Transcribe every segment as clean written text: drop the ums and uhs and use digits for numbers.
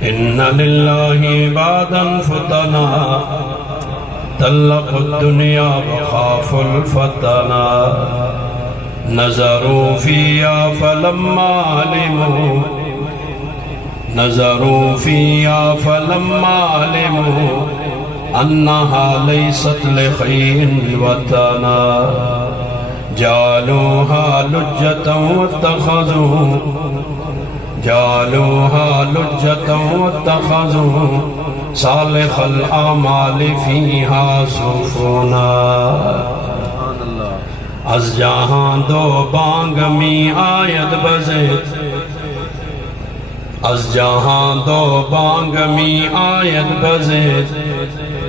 إن لله عبادا فتنا طلقوا الدنيا وخافوا الفتنا نظروا فيها فلما علموا أنها ليست لخير وطنا جعلوها لجة واتخذوا صالح الأعمال فيها سفنا از جہاں دو بانگ می آید بزید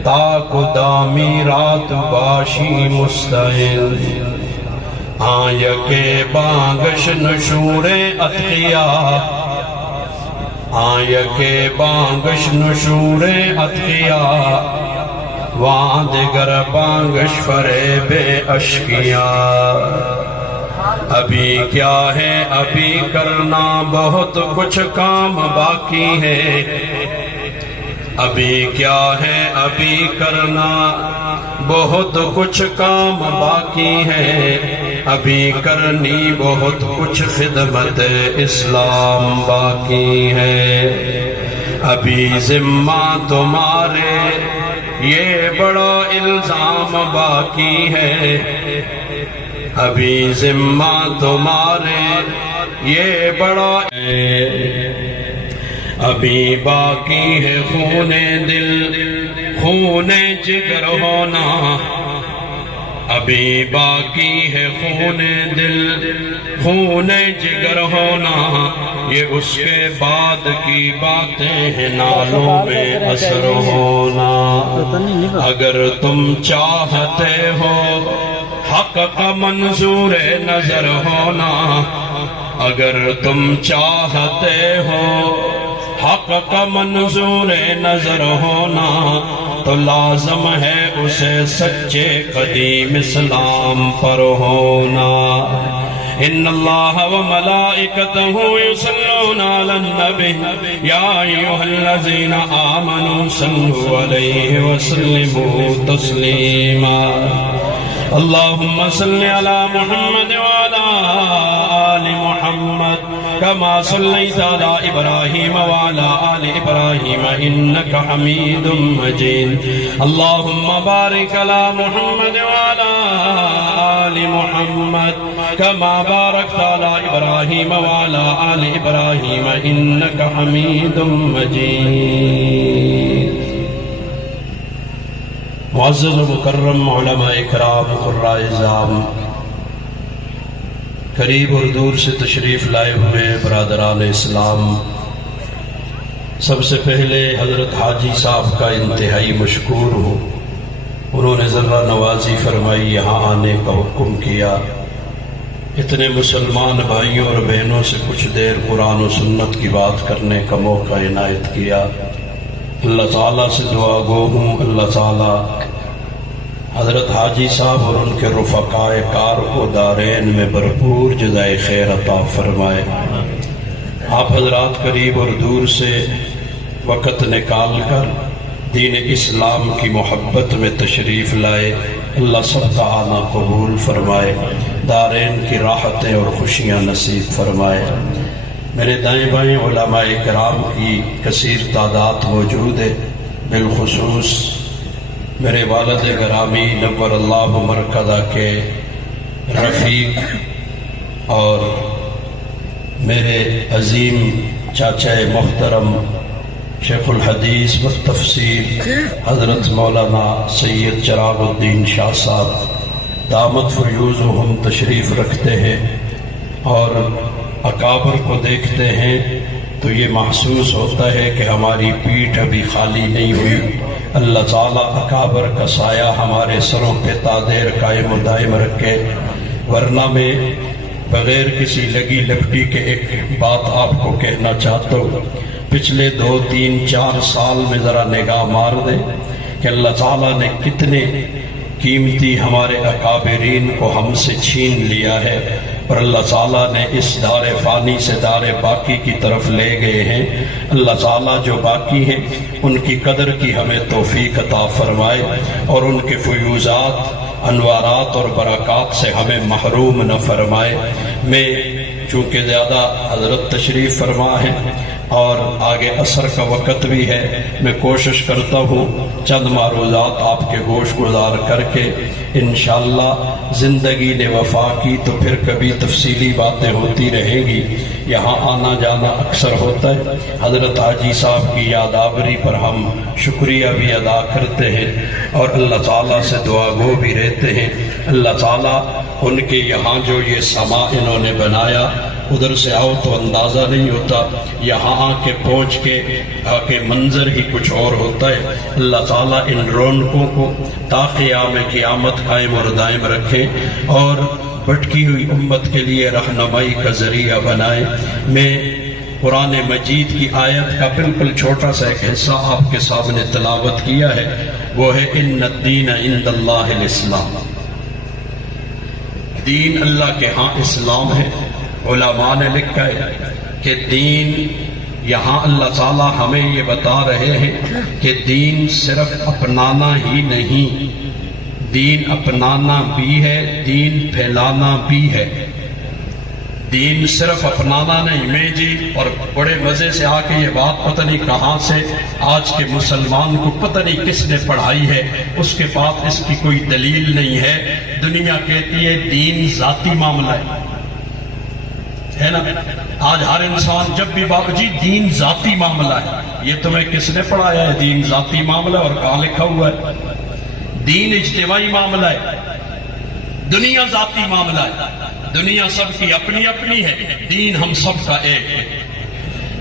تاک دامی رات باشی مستعد آیک بانگش نشور اتقیا وہاں دیگر بانگش فریب اشکیا ابھی کیا ہے ابھی کرنا بہت کچھ کام باقی ہے ابھی کیا ہے ابھی کرنا بہت کچھ کام باقی ہے ابھی کرنی بہت کچھ خدمت اسلام باقی ہے ابھی ذمہ تمہارے یہ بڑا الزام باقی ہے ابھی ذمہ تمہارے یہ بڑا ابھی باقی ہے خون دل خون جگر ہونا ابھی باقی ہے خون دل خون جگر ہونا یہ اس کے بعد کی باتیں ہیں نالوں میں اثر ہونا اگر تم چاہتے ہو حق کا منظور نظر ہونا اگر تم چاہتے ہو حق کا منظور نظر ہونا تو لازم ہے اسے سچے قدیم اسلام پر ہونا ان اللہ وملائکتہ یصلون علی النبی یا ایھا الذین آمنوا صلوا علیہ وسلموا تسلیما اللہم صل علی محمد وعلی آل محمد كما صليت على إبراهيم وعلى آل إبراهيم إنك حميد مجيد اللهم بارك على محمد وعلى آل محمد كما باركت على إبراهيم وعلى آل إبراهيم إنك حميد مجيد معزز و مکرم علماء اکرام قراء اعظام قریب اور دور سے تشریف لائے ہوئے برادران اسلام سب سے پہلے حضرت حاجی صاحب کا انتہائی مشکور ہوں انہوں نے ذرہ نوازی فرمائی یہاں آنے کا حکم کیا اتنے مسلمان بھائیوں اور بہنوں سے کچھ دیر قرآن و سنت کی بات کرنے کا موقع عنایت کیا اللہ تعالیٰ سے دعا گو ہوں اللہ تعالیٰ حضرت حاجی صاحب اور ان کے رفقائے کار کو دارین میں بھرپور جزائے خیر عطا فرمائے آپ حضرات قریب اور دور سے وقت نکال کر دین اسلام کی محبت میں تشریف لائے اللہ سب کا آنا قبول فرمائے دارین کی راحتیں اور خوشیاں نصیب فرمائے میرے دائیں بائیں علماء کرام کی کثیر تعداد موجود ہے بالخصوص میرے والد گرامی نور اللہ مرکزہ کے رفیق اور میرے عظیم چاچا محترم شیخ الحدیث والتفسیر حضرت مولانا سید چراغ الدین شاہ صاحب دامت فیوزہم تشریف رکھتے ہیں اور اکابر کو دیکھتے ہیں تو یہ محسوس ہوتا ہے کہ ہماری پیٹھ ابھی خالی نہیں ہوئی اللہ تعالیٰ اکابر کا سایہ ہمارے سروں پہ تادیر قائم و دائم رکھے ورنہ میں بغیر کسی لگی لپٹی کے ایک بات آپ کو کہنا چاہتا ہوں پچھلے 2 3 4 سال میں ذرا نگاہ مار دیں کہ اللہ تعالیٰ نے کتنے قیمتی ہمارے اکابرین کو ہم سے چھین لیا ہے اور اللہ تعالیٰ نے اس دار فانی سے دار باقی کی طرف لے گئے ہیں۔ اللہ تعالیٰ جو باقی ہیں ان کی قدر کی ہمیں توفیق عطا فرمائے اور ان کے فیوزات، انوارات اور برکات سے ہمیں محروم نہ فرمائے۔ میں چونکہ زیادہ حضرت تشریف فرما ہے اور آگے عصر کا وقت بھی ہے، میں کوشش کرتا ہوں چند معروضات آپ کے گوش گزار کر کے انشاءاللہ زندگی نے وفا کی تو پھر کبھی تفصیلی باتیں ہوتی رہیں گی، یہاں آنا جانا اکثر ہوتا ہے۔ حضرت حاجی صاحب کی یاد آوری پر ہم شکریہ بھی ادا کرتے ہیں اور اللہ تعالیٰ سے دعا گو بھی رہتے ہیں۔ اللہ تعالیٰ ان کے یہاں جو یہ سما انہوں نے بنایا، ادھر سے آؤ تو اندازہ نہیں ہوتا، یہاں آ کے پہنچ کے منظر ہی کچھ اور ہوتا ہے۔ اللہ تعالیٰ ان رونقوں کو تا قیام قیامت قائم اور دائم رکھے اور بھٹکی ہوئی امت کے لیے رہنمائی کا ذریعہ بنائے۔ میں قرآن مجید کی آیت کا بالکل چھوٹا سا ایک حصہ آپ کے سامنے تلاوت کیا ہے، وہ ہے ان الدین عند اللہ الاسلام۔ دین اللہ کے ہاں اسلام ہے۔ علماء نے لکھا ہے کہ دین، یہاں اللہ تعالیٰ ہمیں یہ بتا رہے ہیں کہ دین صرف اپنانا ہی نہیں، دین اپنانا بھی ہے، دین پھیلانا بھی ہے۔ دین صرف اپنانا نہیں۔ میں جی اور بڑے مزے سے آ کے یہ بات پتہ نہیں کہاں سے آج کے مسلمان کو پتہ نہیں کس نے پڑھائی ہے، اس کے پاس اس کی کوئی دلیل نہیں ہے۔ دنیا کہتی ہے دین ذاتی معاملہ ہے نا، آج ہر انسان جب بھی بابا جی دین ذاتی معاملہ ہے، یہ تمہیں کس نے پڑھایا ہے دین ذاتی معاملہ؟ اور کہاں لکھا ہوا ہے؟ دین اجتماعی معاملہ ہے، دنیا ذاتی معاملہ ہے، دنیا سب کی اپنی اپنی ہے، دین ہم سب کا ایک ہے۔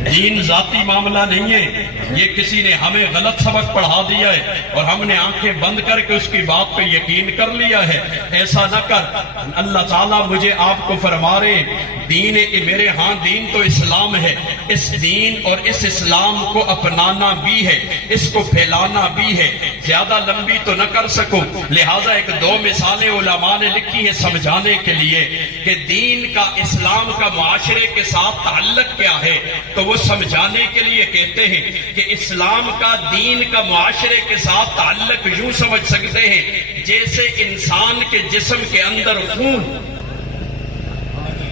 دین ذاتی معاملہ نہیں ہے، یہ کسی نے ہمیں غلط سبق پڑھا دیا ہے اور ہم نے آنکھیں بند کر کے اس کی بات پہ یقین کر لیا ہے۔ ایسا نہ کر۔ اللہ تعالیٰ مجھے آپ کو فرما رہے دین، میرے ہاں دین تو اسلام ہے، اس دین اور اس اسلام کو اپنانا بھی ہے، اس کو پھیلانا بھی ہے۔ زیادہ لمبی تو نہ کر سکوں، لہٰذا ایک دو مثالیں علماء نے لکھی ہیں سمجھانے کے لیے کہ دین کا، اسلام کا معاشرے کے ساتھ تعلق کیا ہے، تو وہ سمجھانے کے لیے کہتے ہیں کہ اسلام کا دین کا معاشرے کے ساتھ تعلق یوں سمجھ سکتے ہیں جیسے انسان کے جسم کے اندر خون،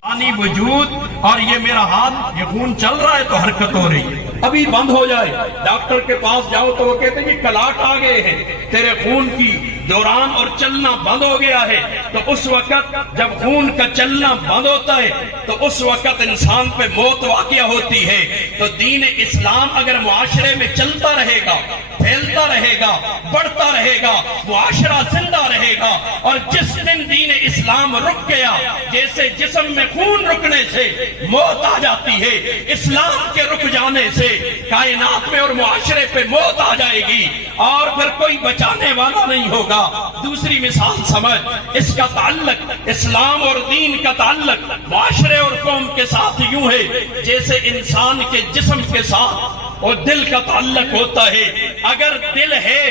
پانی وجود، اور یہ میرا ہاتھ، یہ خون چل رہا ہے تو حرکت ہو رہی ہے، ابھی بند ہو جائے، ڈاکٹر کے پاس جاؤ تو وہ کہتے ہیں کہ کلاٹ آ گئے ہیں، تیرے خون کی دوران اور چلنا بند ہو گیا ہے۔ تو اس وقت جب خون کا چلنا بند ہوتا ہے تو اس وقت انسان پہ موت واقع ہوتی ہے۔ تو دین اسلام اگر معاشرے میں چلتا رہے گا، پھیلتا رہے گا، بڑھتا رہے گا، معاشرہ زندہ رہے گا، اور جس دن دین اسلام رک گیا، جیسے جسم میں خون رکنے سے موت آ جاتی ہے، اسلام کے رک جانے سے کائنات میں اور معاشرے پہ موت آ جائے گی اور پھر کوئی بچانے والا نہیں ہوگا۔ دوسری مثال سمجھ، اس کا تعلق، اسلام اور دین کا تعلق معاشرے اور قوم کے ساتھ یوں ہے جیسے انسان کے جسم کے ساتھ اور دل کا تعلق ہوتا ہے۔ اگر دل ہے،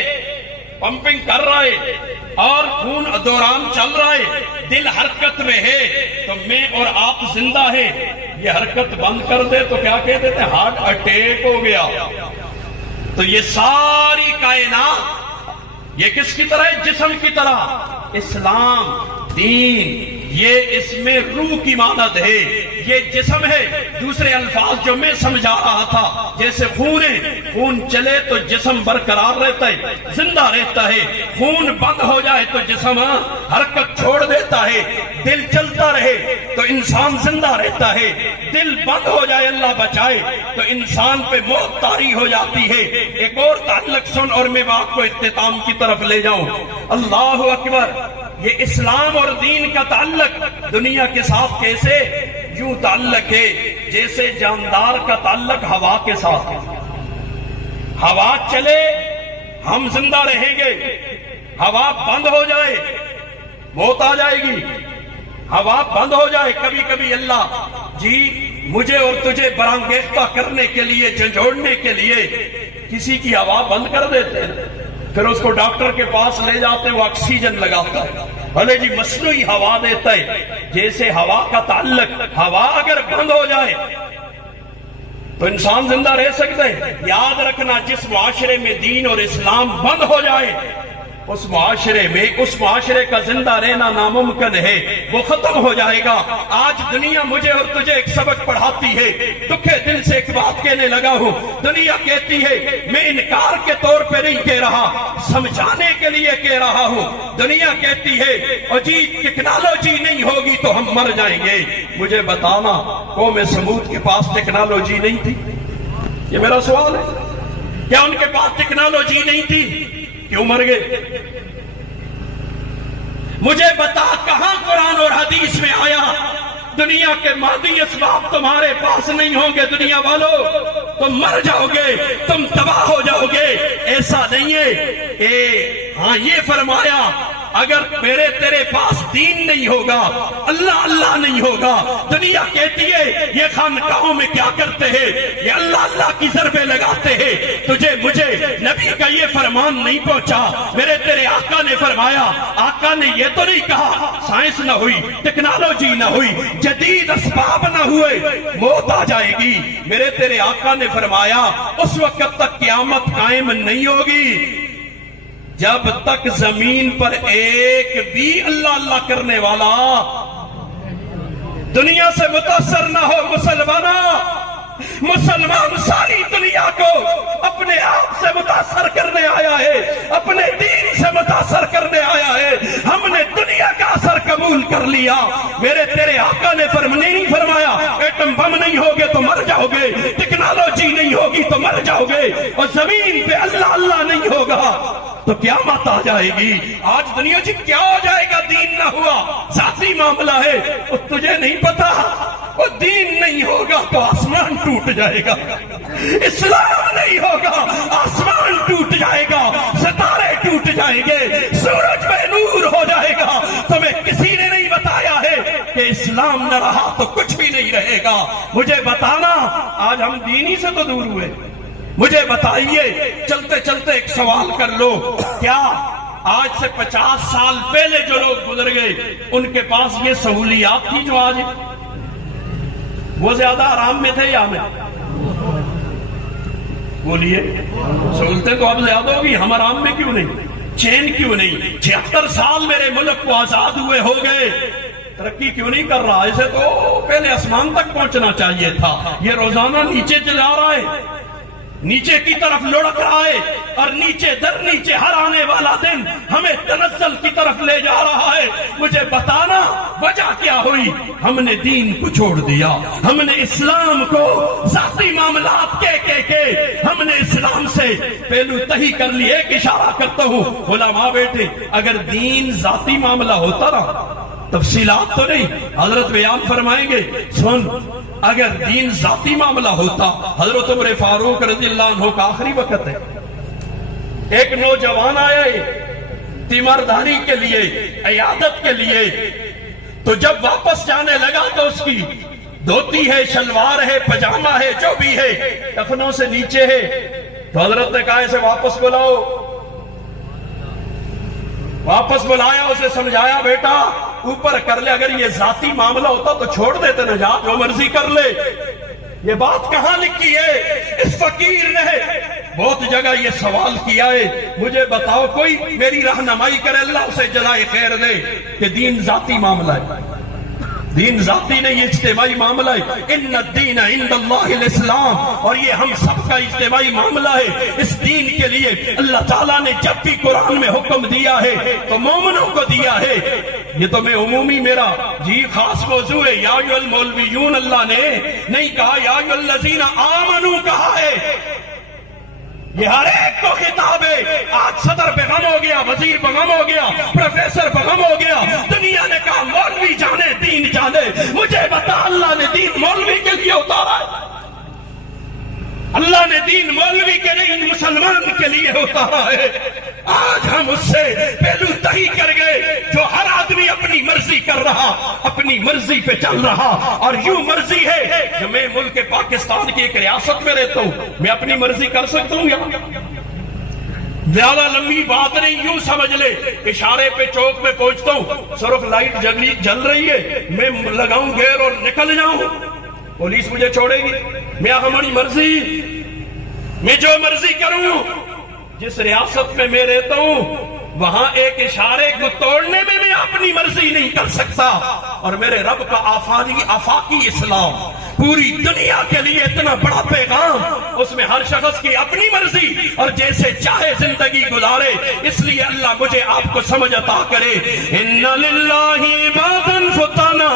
پمپنگ کر رہا ہے اور خون دوران چل رہا ہے، دل حرکت میں ہے، تو میں اور آپ زندہ ہیں۔ یہ حرکت بند کر دے تو کیا کہتے تھے؟ ہارٹ اٹیک ہو گیا۔ تو یہ ساری کائنات یہ کس کی طرح ہے؟ جسم کی طرح۔ اسلام، دین، یہ اس میں روح کی مانند ہے، یہ جسم ہے۔ دوسرے الفاظ جو میں سمجھا رہا تھا، جیسے خون ہے، خون چلے تو جسم برقرار رہتا ہے، زندہ رہتا ہے، خون بند ہو جائے تو جسم حرکت چھوڑ دیتا ہے۔ دل چلتا رہے تو انسان زندہ رہتا ہے، دل بند ہو جائے اللہ بچائے تو انسان پہ موت طاری ہو جاتی ہے۔ ایک اور تعلق سن اور میں بات کو اختتام کی طرف لے جاؤں۔ اللہ اکبر۔ یہ اسلام اور دین کا تعلق دنیا کے ساتھ کیسے؟ یوں تعلق ہے جیسے جاندار کا تعلق ہوا کے ساتھ ہے۔ ہوا چلے ہم زندہ رہیں گے، ہوا بند ہو جائے موت آ جائے گی۔ ہوا بند ہو جائے، کبھی کبھی اللہ جی مجھے اور تجھے برانگیختہ کرنے کے لیے، جھنجھوڑنے کے لیے کسی کی ہوا بند کر دیتے ہیں، پھر اس کو ڈاکٹر کے پاس لے جاتے، وہ آکسیجن لگاتا ہے، بھلے جی مصنوعی ہوا دیتا ہے، جیسے ہوا کا تعلق، ہوا اگر بند ہو جائے تو انسان زندہ رہ سکتا ہے؟ یاد رکھنا، جس معاشرے میں دین اور اسلام بند ہو جائے اس معاشرے کا زندہ رہنا ناممکن ہے، وہ ختم ہو جائے گا۔ آج دنیا مجھے اور تجھے ایک سبق پڑھاتی ہے، دکھے دل سے ایک بات کہنے لگا ہوں۔ دنیا کہتی ہے، میں انکار کے طور پہ نہیں کہہ رہا، سمجھانے کے لیے کہہ رہا ہوں۔ دنیا کہتی ہے جی ٹیکنالوجی نہیں ہوگی تو ہم مر جائیں گے۔ مجھے بتانا، قوم سمود کے پاس ٹیکنالوجی نہیں تھی؟ یہ میرا سوال ہے، کیا ان کے پاس ٹیکنالوجی نہیں تھی؟ کیوں مر گئے؟ مجھے بتا، کہاں قرآن اور حدیث میں آیا دنیا کے مادی اسباب تمہارے پاس نہیں ہوں گے دنیا والوں تم مر جاؤ گے، تم تباہ ہو جاؤ گے؟ ایسا نہیں ہے۔ ہاں یہ فرمایا، اگر میرے تیرے پاس دین نہیں ہوگا، اللہ اللہ نہیں ہوگا۔ دنیا کہتی ہے یہ خانقاہوں میں کیا کرتے ہیں، یہ اللہ اللہ کی ضربیں لگاتے ہیں۔ تجھے مجھے نبی کا یہ فرمان نہیں پہنچا، میرے تیرے آقا نے فرمایا۔ آقا نے یہ تو نہیں کہا سائنس نہ ہوئی، ٹیکنالوجی نہ ہوئی، جدید اسباب نہ ہوئے موت آ جائے گی۔ میرے تیرے آقا نے فرمایا اس وقت تک قیامت قائم نہیں ہوگی جب تک زمین پر ایک بھی اللہ اللہ کرنے والا دنیا سے متاثر نہ ہو۔ مسلمان ساری دنیا کو اپنے آپ سے متاثر کرنے آیا ہے، اپنے دین سے متاثر کرنے آیا ہے۔ ہم نے دنیا کا اثر قبول کر لیا۔ میرے تیرے آقا نے نہیں فرمایا ایٹم بم نہیں ہوگے تو مر جاؤ گے، ٹیکنالوجی نہیں ہوگی تو مر جاؤ گے، اور زمین پہ اللہ اللہ نہیں ہوگا تو قیامت آ جائے گی۔ آج دنیا جی کیا ہو جائے گا دین نہ ہوا؟ ذاتی معاملہ ہے، وہ تجھے نہیں پتا۔ وہ دین نہیں ہوگا تو آسمان ٹوٹ جائے گا، اسلام نہیں ہوگا آسمان ٹوٹ جائے گا، ستارے ٹوٹ جائیں گے، سورج میں نور ہو جائے گا۔ تمہیں کسی نے نہیں بتایا ہے کہ اسلام نہ رہا تو کچھ بھی نہیں رہے گا۔ مجھے بتانا، آج ہم دینی سے تو دور ہوئے۔ مجھے بتائیے، چلتے چلتے ایک سوال کر لو، کیا آج سے 50 سال پہلے جو لوگ گزر گئے ان کے پاس یہ سہولیات تھی جو آج؟ وہ زیادہ آرام میں تھے یا میں؟ بولیے، سہولتیں تو اب زیادہ ہوگی، ہم آرام میں کیوں نہیں؟ چین کیوں نہیں؟ 76 سال میرے ملک کو آزاد ہوئے ہو گئے، ترقی کیوں نہیں کر رہا؟ اسے تو پہلے آسمان تک پہنچنا چاہیے تھا۔ یہ روزانہ نیچے چلا رہا ہے، نیچے کی طرف لڑک رہا ہے، اور نیچے در نیچے ہر آنے والا دن ہمیں تنزل کی طرف لے جا رہا ہے۔ مجھے بتانا وجہ کیا ہوئی؟ ہم نے دین کو چھوڑ دیا، ہم نے اسلام کو ذاتی معاملات کے ہم نے اسلام سے پہلو تہی کر لی۔ ایک اشارہ کرتا ہوں علماء بیٹے، اگر دین ذاتی معاملہ ہوتا نا، تفصیلات تو نہیں، حضرت بیان فرمائیں گے، سن، اگر دین ذاتی معاملہ ہوتا، حضرت عمر فاروق رضی اللہ عنہ کا آخری وقت ہے، ایک نوجوان آیا ہے تیمارداری کے لیے، عیادت کے لیے، تو جب واپس جانے لگا تو اس کی دھوتی ہے، شلوار ہے، پجامہ ہے، جو بھی ہے کفنوں سے نیچے ہے۔ تو حضرت نے کہا اسے واپس بلاؤ۔ واپس بلایا، اسے سمجھایا بیٹا اوپر کر لے، اگر یہ ذاتی معاملہ ہوتا تو چھوڑ دیتے نہ، جا جو مرضی کر لے۔ یہ بات کہاں لکھی ہے؟ اس فقیر نے بہت جگہ یہ سوال کیا ہے، مجھے بتاؤ کوئی میری رہنمائی کرے، اللہ اسے جزائے خیر دے، کہ دین ذاتی معاملہ ہے۔ دین ذاتی نہیں، اجتماعی معاملہ ہے۔ ان الدین عند اللہ الاسلام، اور یہ ہم سب کا اجتماعی معاملہ ہے۔ اس دین کے لیے اللہ تعالیٰ نے جب بھی قرآن میں حکم دیا ہے تو مومنوں کو دیا ہے۔ یہ تو میں عمومی میرا جی خاص موضوع ہے، یا ایھا المولویون اللہ نے نہیں کہا، یا ایھا الذین آمنوا کہا ہے۔ یہ ہر ایک کو خطاب ہے۔ آج صدر پہ غم ہو گیا، وزیر پہ غم ہو گیا، پروفیسر پہ غم ہو گیا، دنیا نے کہا مولوی جانے دین جانے۔ مجھے بتا، اللہ نے دین مولوی کے لیے اتارا ہے؟ اللہ نے دین مولوی کے لیے، مسلمان کے لیے اتارا ہے۔ آج ہم اس سے پہلو تہی کر گئے، جو ہر آدمی اپنی مرضی کر رہا، اپنی مرضی پہ چل رہا، اور یوں مرضی ہے کہ میں ملک پاکستان کی ایک ریاست میں رہتا ہوں، میں اپنی مرضی کر سکتا ہوں یا زیادہ لمبی بات نہیں، یوں سمجھ لے اشارے پہ چوک میں پہنچتا ہوں، سرخ لائٹ جل رہی ہے، میں لگاؤں گیئر اور نکل جاؤں، پولیس مجھے چھوڑے گی؟ میں ہماری مرضی، میں جو مرضی کروں۔ جس ریاست میں میں رہتا ہوں وہاں ایک اشارے کو توڑنے میں میں اپنی مرضی نہیں کر سکتا، اور میرے رب کا آفاقی اسلام پوری دنیا کے لیے اتنا بڑا پیغام، اس میں ہر شخص کی اپنی مرضی اور جیسے چاہے زندگی گزارے۔ اس لیے اللہ مجھے آپ کو سمجھ عطا کرے۔ ان للہ عبادا فتنا،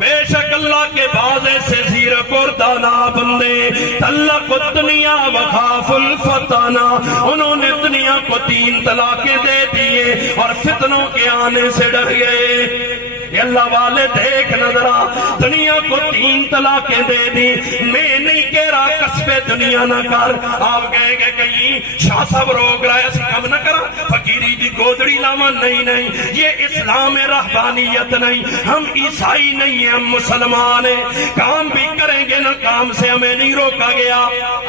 بے شک اللہ کے بعض ایسے زیرک اور دانا بندے، طلقوا الدنیا وخافوا الفتنہ، انہوں نے دنیا کو 3 طلاقیں دے دیے اور فتنوں کے آنے سے ڈر گئے۔ یہ اللہ والے دیکھ نظرا، دنیا کو 3 طلاقیں دے دی۔ میں نہیں کہہ رہا کسب دنیا نہ کر، آپ کہیں گے کہیں شاہ صاحب روک رہا ہے اسی کم نہ کرا، فقیری دی گودڑی لاما، نہیں، یہ اسلام رہبانیت نہیں، ہم عیسائی نہیں ہیں، ہم مسلمان ہیں، کام بھی کریں گے نہ، کام سے ہمیں نہیں روکا گیا۔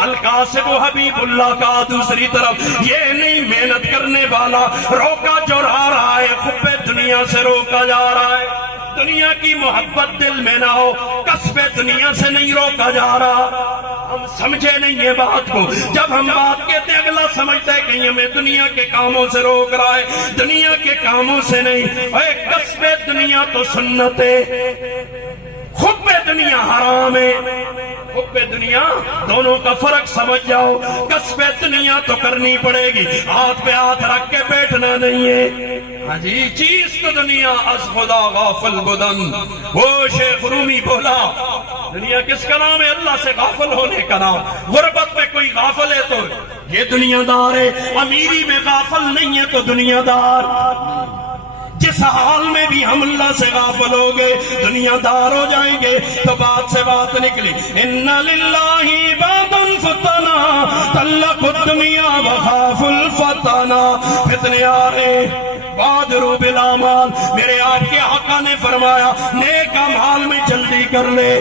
القاسم و حبیب اللہ کا دوسری طرف یہ نہیں محنت کرنے والا روکا جو رہا ہے، حب دنیا سے روکا جا رہا ہے۔ دنیا کی محبت دل میں نہ ہو، کسب دنیا سے نہیں روکا جا رہا۔ ہم سمجھے نہیں یہ بات کو، جب ہم بات کہتے ہیں اگلا سمجھتا ہے کہ ہمیں دنیا کے کاموں سے روک رہا ہے، دنیا کے کاموں سے نہیں۔ اے کسب دنیا تو سنت ہے، حب دنیا حرام ہے۔ حب دنیا دونوں کا فرق سمجھ جاؤ، کسب دنیا تو کرنی پڑے گی، ہاتھ پہ ہاتھ رکھ کے بیٹھنا نہیں ہے۔ ہاں جی، چیز تو دنیا از خدا غافل بدن، وہ شیخ رومی بولا دنیا کس کا نام ہے؟ اللہ سے غافل ہونے کا نام۔ غربت میں کوئی غافل ہے تو یہ دنیا دار ہے، امیری میں غافل نہیں ہے تو دنیا دار۔ جس حال میں بھی ہم اللہ سے غافل ہو گئے دنیا دار ہو جائیں گے۔ تو بات سے بات نکلی، ان للہ عبادا فتنا طلقوا الدنیا وخافوا الفتنہ، فتنے آ رہے، بادروا بالاعمال، میرے آپ کے آقا نے فرمایا نیک اعمال میں جلدی کر لے،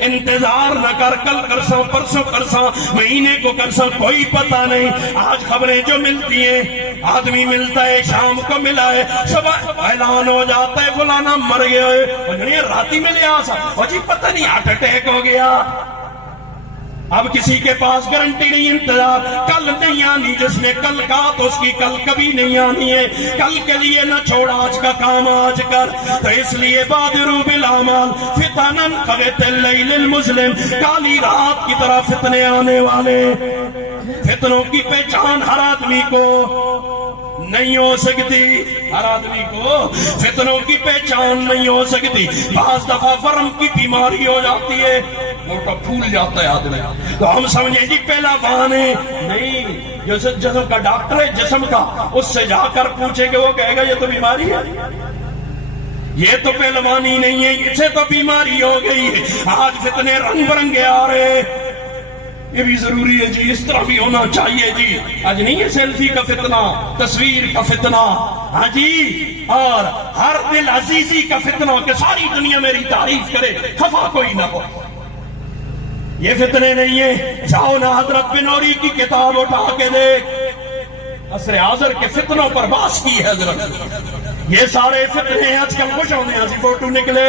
انتظار نہ کر، کل کرساں پرسوں کرساں مہینے کو کرساں کوئی پتہ نہیں۔ آج خبریں جو ملتی ہیں، آدمی ملتا ہے شام کو ملا ہے، صبح اعلان ہو جاتا ہے فلانا مر گیا ہے، راتی میں لے آسا اور جی پتہ نہیں ہارٹ اٹیک ہو گیا۔ اب کسی کے پاس گارنٹی نہیں، انتظار، کل نہیں آنی، جس نے کل کہا تو اس کی کل کبھی نہیں آنی ہے۔ کل کے لیے نہ چھوڑ، آج کا کام آج کر۔ تو اس لیے بادروا بالاعمال فتنا کغط اللیل المظلم، کالی رات کی طرح فتنے آنے والے۔ فتنوں کی پہچان ہر آدمی کو نہیں ہو سکتی، ہر آدمی کو فتنوں کی پہچان نہیں ہو سکتی۔ بعض دفعہ ورم کی بیماری ہو جاتی ہے، موٹا پھول جاتا ہے آدمی، تو ہم سمجھیں جی پہلا بہان ہے، نہیں، جو جسم کا ڈاکٹر ہے جسم کا، اس سے جا کر پوچھے کہ وہ کہے گا یہ تو بیماری ہے، یہ تو پہلوانی نہیں ہے، اسے تو بیماری ہو گئی ہے۔ آج فتنے رنگ برنگے آ رہے، یہ بھی ضروری ہے جی، اس طرح بھی ہونا چاہیے جی۔ آج نہیں ہے سیلفی کا فتنہ، تصویر کا فتنہ، ہاں جی، اور ہر دل عزیزی کا فتنہ کہ ساری دنیا میری تعریف کرے، خفا کوئی نہ ہو، یہ فتنے نہیں ہیں۔ جاؤ نہ حضرت بنوری کی کتاب اٹھا کے دیکھ، عصر حاضر کے فتنوں پر بحث کی ہے حضرت۔ یہ سارے فتنے ہیں، آج کل خوش ہونے ایسی فوٹو نکلے،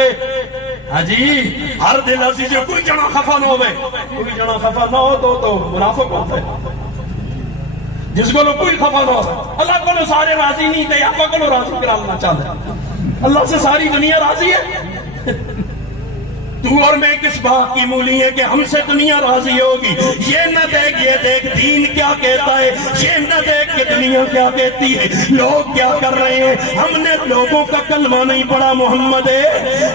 ہاں جی، ہر دل عزیز، کوئی جنا خفا نہ ہوئے، کوئی جنا خفا نہ ہو تو منافق ہوتا ہے۔ جس کو کوئی خفا نہ ہو، اللہ کو سارے راضی نہیں تھے، آپ کو راضی کرانا چاہتے، اللہ سے ساری دنیا راضی ہے۔ تو اور میں کس بات کی مولی ہے کہ ہم سے دنیا راضی ہوگی؟ یہ نہ دیکھ، یہ دیکھ دین کیا کہتا ہے، یہ نہ دیکھ کہ دنیا کیا کہتی ہے، لوگ کیا کر رہے ہیں۔ ہم نے لوگوں کا کلمہ نہیں پڑھا، محمد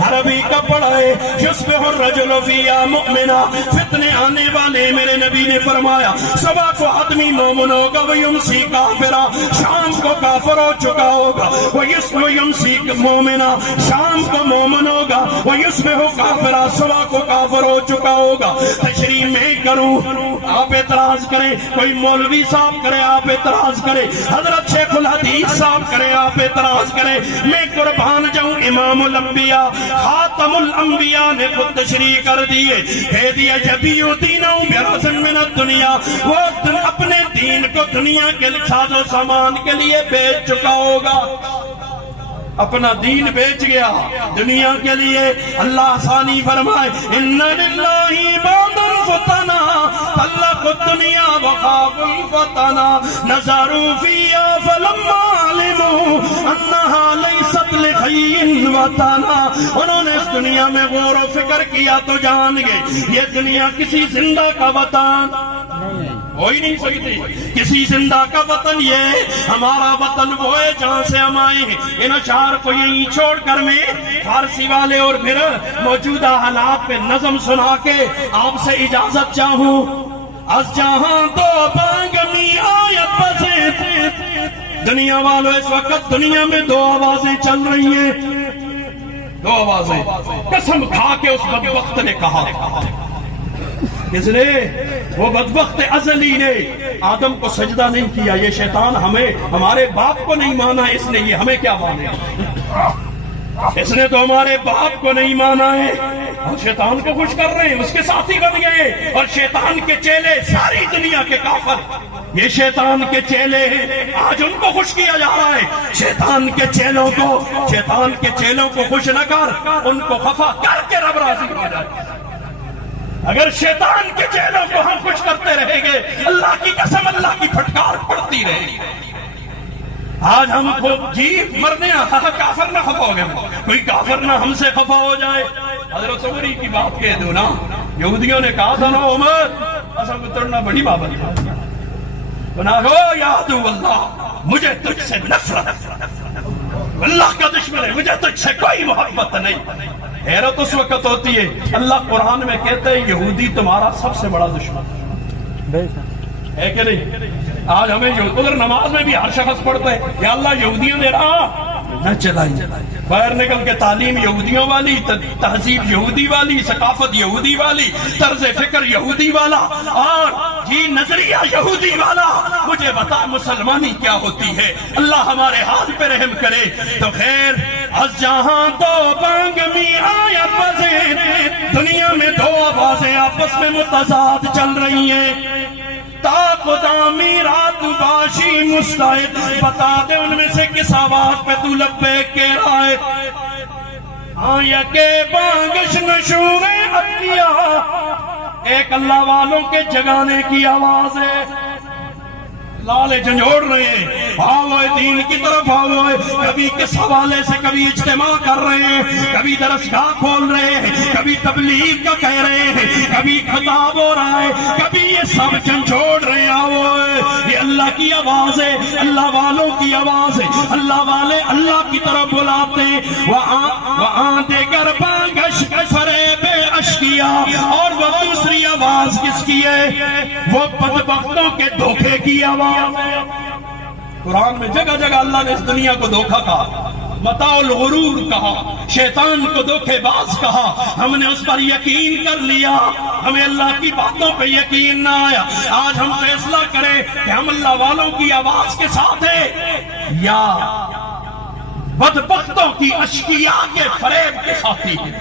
عربی کا پڑھا ہے۔ یصبح الرجل فیہا مؤمنا، فتنے آنے والے، میرے نبی نے فرمایا صبح کو آدمی مومن ہوگا، ویمسی کافرا، شام کو کافر ہو چکا ہوگا، ویمسی مومنا، شام کو مومن ہوگا، ویصبح کافرا، صبح کو کافر ہو چکا ہوگا۔ تشریح میں کروں، آپ اعتراض کریں، کوئی مولوی صاحب کرے آپ اعتراض کریں، حضرت شیخ الحدیث صاحب کرے آپ اعتراض کریں، میں قربان جاؤں امام الانبیاء خاتم الانبیاء نے خود تشریح کر دیے، کہہ دیا یبیع دینہ بعرض من الدنیا، وہ اپنے دین کو دنیا کے ساز و سامان کے لیے بیچ چکا ہوگا، اپنا دین بیچ گیا دنیا کے لیے۔ اللہ آسانی فرمائے ان للہ عبادا فتنا طلقوا الدنیا وخافوا الفتنا نظروا فیہا فلما علموا انہا لیست لحی وطنا، انہوں نے اس دنیا میں غور و فکر کیا تو جان گئے یہ دنیا کسی زندہ کا وطن ہو ہی نہیں سکتی، کسی زندہ کا وطن یہ ہمارا وطن وہ ہے جہاں سے ہم آئے ہیں۔ ان اشعار کو یہیں چھوڑ کر میں فارسی والے اور پھر موجودہ حالات پہ نظم سنا کے آپ سے اجازت چاہوں۔ از جہاں دو بانگمی آیت بسے، دنیا والوں اس وقت دنیا میں دو آوازیں چل رہی ہیں، دو آوازیں، قسم کھا کے اس بدبخت نے کہا، کس نے؟ وہ بدبخت ازلی نے آدم کو سجدہ نہیں کیا، یہ شیطان ہمیں ہمارے باپ کو نہیں مانا، اس نے یہ ہمیں کیا مانے؟ اس نے تو ہمارے باپ کو نہیں مانا ہے اور شیطان کو خوش کر رہے ہیں، اس کے ساتھی بن گئے، اور شیطان کے چیلے ساری دنیا کے کافر یہ شیطان کے چیلے ہیں، آج ان کو خوش کیا جا رہا ہے۔ شیطان کے چیلوں کو خوش نہ کر، ان کو خفا کر کے رب راضی ہو جائے۔ اگر شیطان کے چیلوں کو ہم خوش کرتے رہیں گے، اللہ کی قسم اللہ کی پھٹکار پڑتی رہے گی۔ آج ہم خود جی مرنے کافر نہ خفا ہو گئے، کوئی کافر نہ ہم سے خفا ہو جائے۔ حضرت عمری کی بات کہہ دو نا، یہودیوں نے کہا تھا نا عمر قسم اترنا بڑی بابت ہے، یا عدو اللہ مجھے تجھ سے نفرت، اللہ کا دشمن ہے، مجھے تجھ سے کوئی محبت نہیں۔ حیرت اس وقت ہوتی ہے، اللہ قرآن میں کہتے ہیں یہودی تمہارا سب سے بڑا دشمن ہے کہ نہیں؟ آج ہمیں ادھر نماز میں بھی ہر شخص پڑھتا ہے یا اللہ یہودیوں نے راہ نہ چلائی، باہر نکل کے تعلیم یہودیوں والی، تہذیب یہودی والی، ثقافت یہودی والی، طرز فکر یہودی والا، اور جی نظریہ یہودی والا، مجھے بتا مسلمانی کیا ہوتی ہے؟ اللہ ہمارے حال پہ رحم کرے۔ تو خیر، از جہاں دو بانگمی آیت بزے، دنیا میں دو آوازیں آپس میں متضاد چل رہی ہیں، تا قدامی رات باشی مستعد، بتا دے ان میں سے کس آواز پہ تو لبیک کہہ رہا ہے؟ ہاں یکے بانگش نشور عطیہ، ایک اللہ والوں کے جگانے کی آواز ہے، لالے جھنجھوڑ رہے ہیں، آؤ دین کی طرف آؤ، کبھی کس حوالے سے کبھی اجتماع کر رہے ہیں، کبھی درسگاہ کھول رہے ہیں، کبھی تبلیغ کا کہہ رہے ہیں، کبھی خطاب ہو رہا ہے، کبھی یہ سب جھنجھوڑ رہے ہیں، آؤ یہ اللہ کی آواز ہے، اللہ والوں کی آواز ہے، اللہ والے اللہ کی طرف بلاتے ہیں۔ وہاں دیگر بانگش فریب اشکیا، اور وہ دوسری آواز کس کی ہے؟ وہ بدبختوں کے دھوکے کی آواز۔ قرآن میں جگہ جگہ اللہ نے اس دنیا کو دھوکا کہا، متاع الغرور کہا، شیطان کو دھوکے باز کہا، ہم نے اس پر یقین کر لیا، ہمیں اللہ کی باتوں پہ یقین نہ آیا۔ آج ہم فیصلہ کریں کہ ہم اللہ والوں کی آواز کے ساتھ ہیں یا بدبختوں کی اشکیاء کے فریب کے ساتھی ہیں۔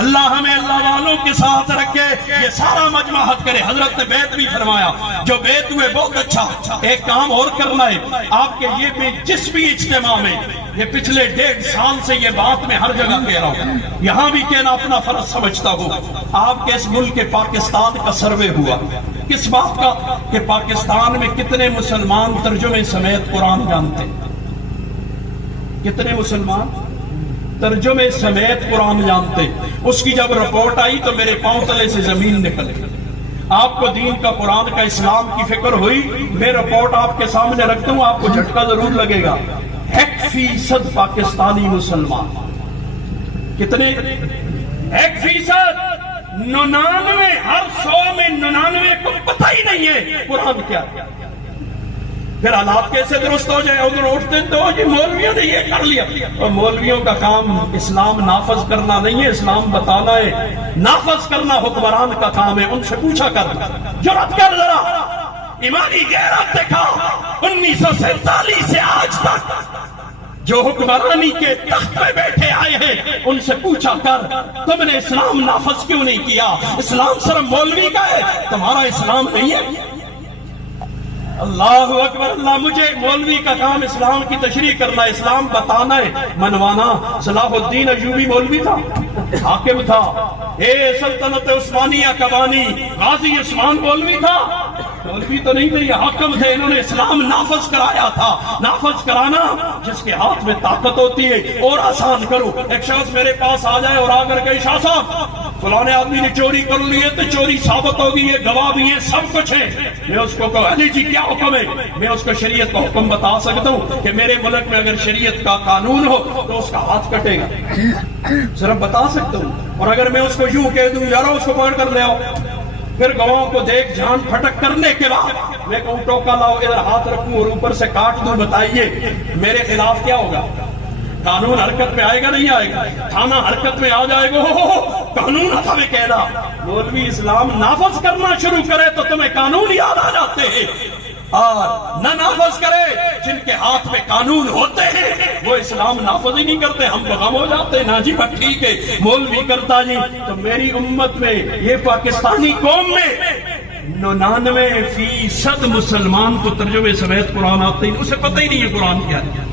اللہ ہمیں اللہ والوں کے ساتھ رکھے، یہ سارا مجمع حد کرے۔ حضرت نے بیعت بھی فرمایا، جو بیعت ہوئے بہت اچھا، ایک کام اور کرنا ہے آپ کے یہ جس بھی اجتماع میں، یہ پچھلے 1.5 سال سے یہ بات میں ہر جگہ کہہ رہا ہوں، یہاں بھی کہنا اپنا فرض سمجھتا ہوں۔ آپ کے اس ملک کے پاکستان کا سروے ہوا، کس بات کا؟ کہ پاکستان میں کتنے مسلمان ترجمے سمیت قرآن جانتے ہیں، کتنے مسلمان ترجمے سمیت قرآن جانتے۔ اس کی جب رپورٹ آئی تو میرے پاؤں تلے سے زمین نکل گئی۔ آپ کو دین کا، قرآن کا، اسلام کی فکر ہوئی، میں رپورٹ آپ کے سامنے رکھتا ہوں، آپ کو جھٹکا ضرور لگے گا۔ 1% پاکستانی مسلمان، کتنے؟ 1%، 99، ہر 100 میں 99 کو پتہ ہی نہیں ہے قرآن کیا۔ پھر حالات کیسے درست ہو جائے؟ ادھر اٹھتے تو یہ مولویوں نے یہ کر لیا، اور مولویوں کا کام اسلام نافذ کرنا نہیں ہے، اسلام بتانا ہے، نافذ کرنا حکمران کا کام ہے۔ ان سے پوچھا کر، جرأت کر ذرا، ایمانی غیرت دکھا. 1947 سے آج تک جو حکمرانی کے تخت پہ بیٹھے آئے ہیں ان سے پوچھا کر تم نے اسلام نافذ کیوں نہیں کیا؟ اسلام صرف مولوی کا ہے، تمہارا اسلام نہیں ہے. اللہ اکبر اللہ. مجھے مولوی کا کام اسلام کی تشریح کرنا، اسلام بتانا ہے، منوانا. صلاح الدین ایوبی مولوی تھا، حاکم تھا. سلطنت عثمانیہ کا بانی غازی عثمان مولوی تھا، مولوی تو نہیں تھے، یہ حاکم تھے. انہوں نے اسلام نافذ کرایا تھا. نافذ کرانا جس کے ہاتھ میں طاقت ہوتی ہے. اور آسان کرو، ایک شخص میرے پاس آ جائے اور آ کر کے شاہ صاحب فلانے آدمی نے چوری کر لی ہے تو چوری ثابت ہوگی، یہ گواہ بھی ہیں، سب کچھ ہے. میں اس کو کہوں علی جی کیا حکم ہے؟ میں اس کو شریعت کا حکم بتا سکتا ہوں کہ میرے ملک میں اگر شریعت کا قانون ہو تو اس کا ہاتھ کٹے گا، صرف بتا سکتا ہوں. اور اگر میں اس کو یوں کہہ دوں یارو اس کو پکڑ کر لے آؤ، پھر گواہوں کو دیکھ جان پھٹک کرنے کے بعد میں کہوں ٹوکا لاؤ ادھر ہاتھ رکھوں اور اوپر سے کاٹ دوں، بتائیے میرے خلاف کیا ہوگا؟ قانون حرکت میں آئے گا نہیں آئے گا؟ تھانہ حرکت میں آ جائے گا. قانون ہمیں کہنا. مولوی اسلام نافذ کرنا شروع کرے تو تمہیں قانون یاد آ جاتے ہیں، اور نہ نافذ کرے جن کے ہاتھ میں قانون ہوتے ہیں وہ اسلام نافذ ہی نہیں کرتے. ہم غم ہو جاتے ہیں نا جی بس ٹھیک ہے مولوی کرتا جی. تو میری امت میں یہ پاکستانی قوم میں 99% مسلمان کو ترجمے سمیت قرآن آتے ہیں، اسے پتہ ہی نہیں ہے قرآن کیا ہے.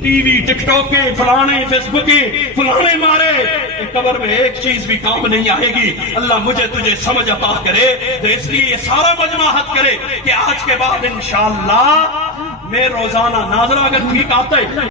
ٹی وی ٹک ٹاک کے فلانے فیس بک کے فلانے مارے، قبر میں ایک چیز بھی کام نہیں آئے گی. اللہ مجھے تجھے سمجھ عطا کرے. تو اس لیے یہ سارا مجمع حد کرے کہ آج کے بعد انشاءاللہ میں روزانہ ناظرہ اگر ٹھیک آتا ہے